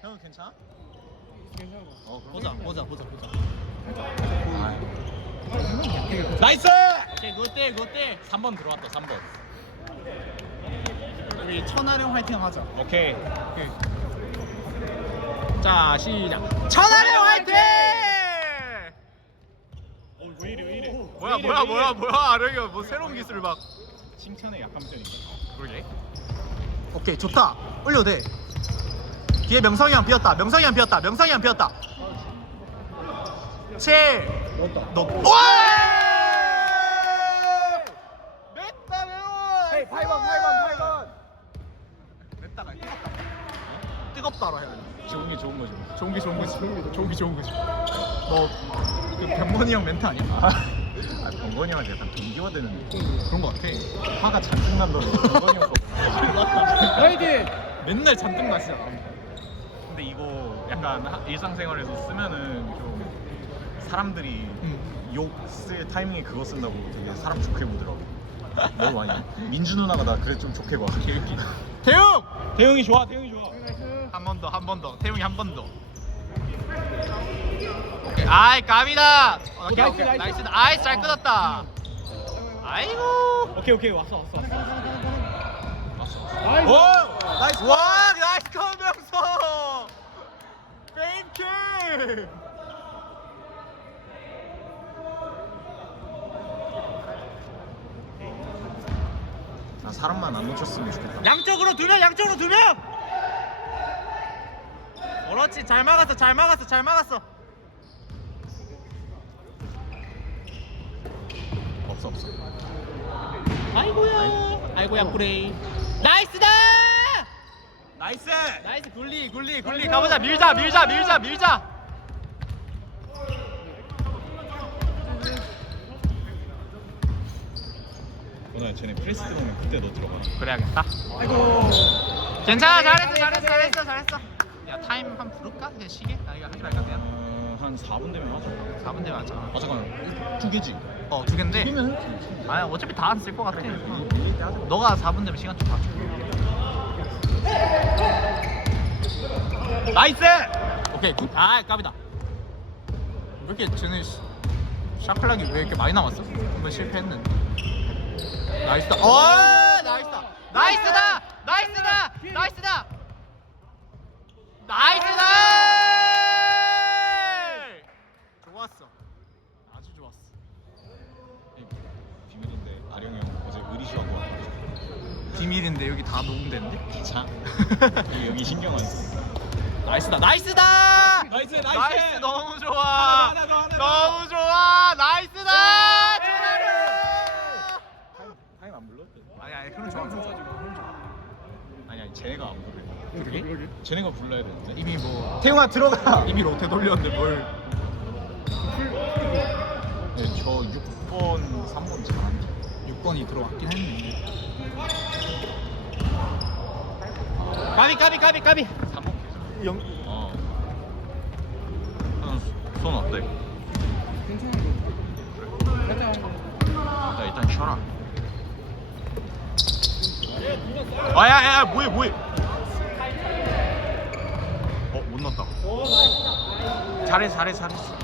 형 괜찮아? 괜찮아. 어 보자 보자 보자 보자. 나이스! 오케이 굿딜 굿딜. 3번 들어왔다 3번. 우리 천하령 화이팅 하자. 오케이. 자 시작. 천하령 화이팅! 왜 이래 왜 이래? 뭐야 뭐야 뭐야 뭐야. 아령이가 뭐 새로운 기술을 막 칭찬에 약한 편인가? 그러게. 오케이 좋다. 올려도 돼 뒤에 명성이 형 비었다 명성이 형 비었다 명성이 형 비었다 7 넣었다. 너 와! 맵다 매워 헤이 8번 8번 8번. 맵다가 뜨겁다 뜨겁다로 해야 돼 좋은 게 좋은 거지. 뭐. 좋은 게 좋은 거지 좋은 게 좋은 거지 너그 병건이 형 멘트 아니야? 아, 병건이 형한테 약간 동기화 되는 느낌. 그런 거 같아 화가 잔뜩 난다는 병건이 형 거. 화이팅! 맨날 잔뜩 나시잖아 근데 이거 약간 하- 일상생활에서 쓰면은 좀 사람들이 욕 쓸 타이밍에 그거 쓴다고 되게 사람 좋게 보더라고. 너무 많이. 민주 누나가 나 그래 좀 좋게 봐. 개웃기 태웅! 대형이 좋아 대형이 좋아. 한 번 더 한 번 더 태웅이 한 번 더 오케이 아이 까비다 오케이 나이스, 오케이 나이스. 나이스 아이 잘 끊었다 아이고 오케이 오케이 왔어 왔어 왔어. 오! 나이스. 와 나이스 컴명서 나 사람만 안 놓쳤으면 좋겠다. 양쪽으로 두 명 양쪽으로 두 명! 그렇지 잘 막았어 잘 막았어 잘 막았어. 없어 없어. 아이고야. 아이고야 프레이 나이스다! 나이스! 나이스 굴리 굴리 굴리. 가보자 밀자 밀자 밀자 밀자 오늘 쟤네 프레스 들어오면 그때 너 들어가. 그래야겠다 아이고. 괜찮아 잘했어 잘했어 잘했어 잘했어 야 타임 한 부를까? 그냥 시계? 아 이거 하지 말까 그냥 어, 한 4분 되면 하죠. 4분 되면 하자 아 잠깐. 두 개지. 어두 갠데 두개면 아니 어차피 다안쓸것 같아. 너가 4분 되면 시간 좀 봐줘 나이스! 오케이 굿. 아 까비다 왜 이렇게 쟤네 시- 샤클락이 왜 이렇게 많이 남았어? 한번 실패했는데 나이스다. 어 나이스다. 나이스다. 나이스다. 나이스다. 나이스다. 좋았어. 아주 좋았어. 비밀인데 아령 형 어제 의리쇼하고 와가지고. 비밀인데 여기 다 녹음되는데? 자. 여기, 여기 신경 안 써. 나이스다. 나이스다! 나이스, 나이스. 나이스. 너무 좋아. 하나 더, 하나 더. 너무 좋아. 나이스다 조나르 타임, 타임 안 불렀대. 아니 아니 그럼 좋아 그럼 좋아 아니 아니 쟤네가 안 부르네. 그러게. 쟤네가 불러야 되는데. 이미 뭐 태용아 들어가 이미 로테 돌렸는데 뭘 네, 저 6번, 3번 잘한다. 6번이 들어왔긴 했네 까비 까비 까비 까비 3번 계속. 영. 어. 손, 손 어때? 괜찮은 거. 살짝. 나 일단 쉬어라. 아야야 뭐해 뭐해 어, 못 넣었다. 잘했어 잘했어 잘했어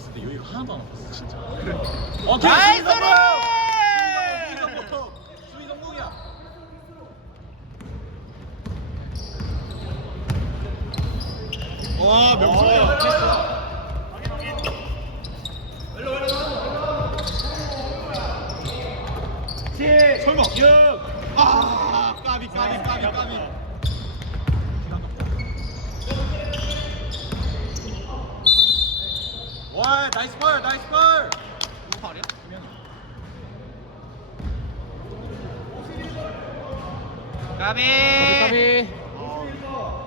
올라왔을 때 여기가 하나도 안 아팠어, 진짜. 오케이, 나이스! 수비 성공! 수비 성공! 수비 성공이야! 와 명수야 설마 아 까비 까비 까비 까비 와 나이스 볼 나이스 볼 누구 팔이야? 까비. 까비.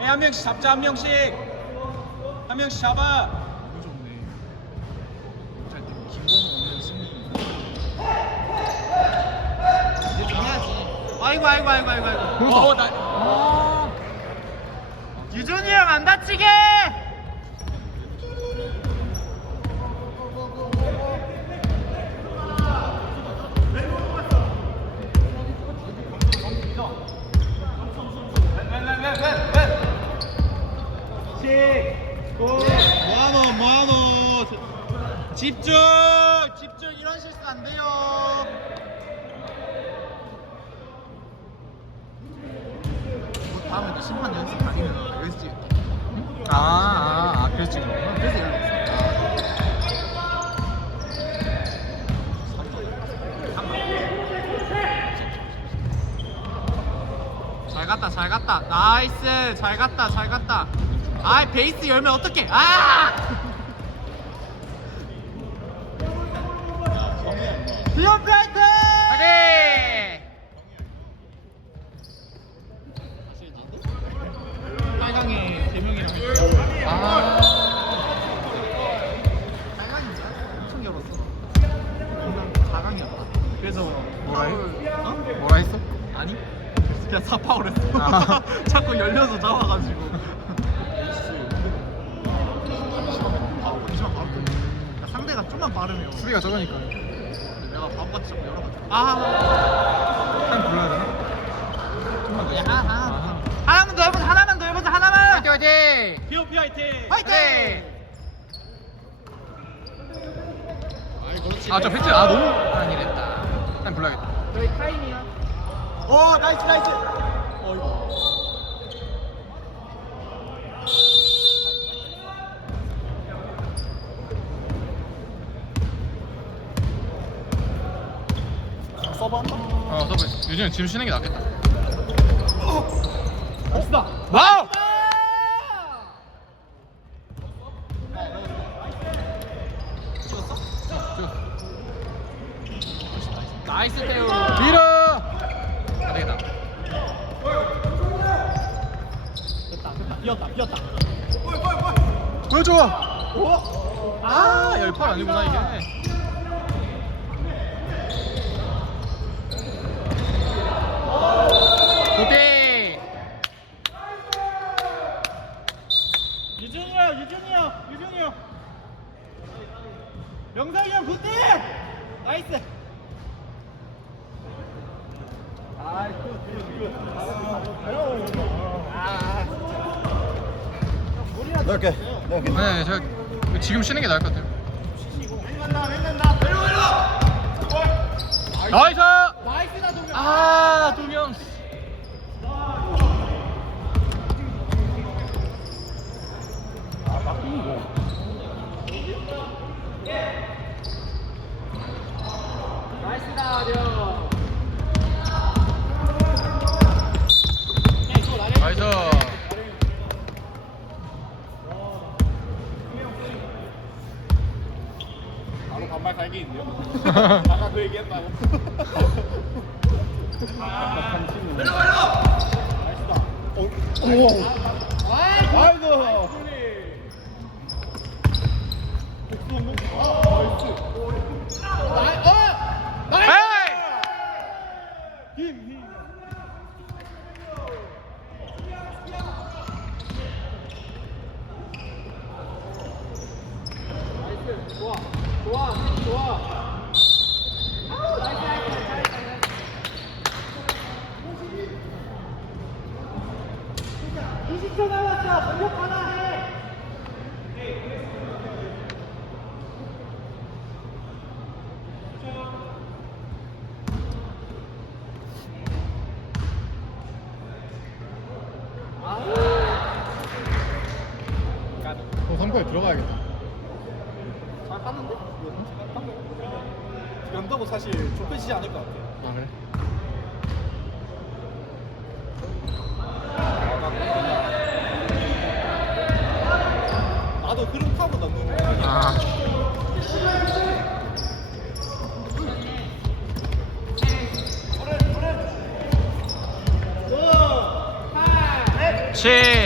에, 한 명씩 잡자 한 명씩 한 명씩 잡아. 아이고 아이고 아이고 아이고 아이고. 어, 나, 아. 유준이 형 안 다치게. 집중! 집중! 이런 실수 안 돼요. 뭐 다음에 심판 연습 다니면 여기서. 아, 아, 아, 그래서 연락했어. 잘 갔다, 잘 갔다. 나이스. 잘 갔다, 잘 갔다. 아, 베이스 열면 어떡해. 아! 비욘 파이팅! 파이팅! 빨강이 대명이랑 아. 빨강인가? 엄청 열었어. 그냥 4강이었다. 그래서 뭐라 해? 파울- 어? 뭐라 했어? 아니? 그냥 사파울 했어. 아. 자꾸 열려서 잡아가지고. 바로 잠시만 바로 끊어. 그러니까 상대가 좀만 빠르면 수비가 적으니까. 내가 바보같이 자꾸 열어가지고. 아. 타임 불러야 되나? 좀만 더. 야, 하나, 하나. 아, 하나만 더 해보자 하나만 더 해보자 하나만. 화이팅, 화이팅! POP 화이팅 화이팅! 아, 저 팩트, 아, 너무 아니랬다. 타임 불러야겠다. 저희 타임이요. 오, 나이스, 나이스. 어이구. 서브 한다. 어, 서브. 요즘 지금 쉬는 게 낫겠다. 멋있다. 와우! 찍었어? 나이스 태우. 밀어! 안 되겠다. 됐다, 됐다. 비었다, 비었다. 보여줘! 아, 열팔 아니구나, 이게. 오케이! 유준이 형 유준이 형 유준이 형. 명상이 형 굿대. 나이스. 네, 저 지금 쉬는 게 나을 것 같아요. 나이스! 나이스다 동현. 아, 두 명. 나이스다 형. 나이스. 바로 반말 갈기인데요? 아까 그 얘기했다고. 아이고. 좋아 좋아 좋아. 20초 남았어. 공격 하나 해. 어, 3코에 들어가야겠다. 잘 깠는데? 연도고 사실 좁혀지지 않을 것 같아. 아, 그래? 너 그런 타보다 너무. 아. 칠.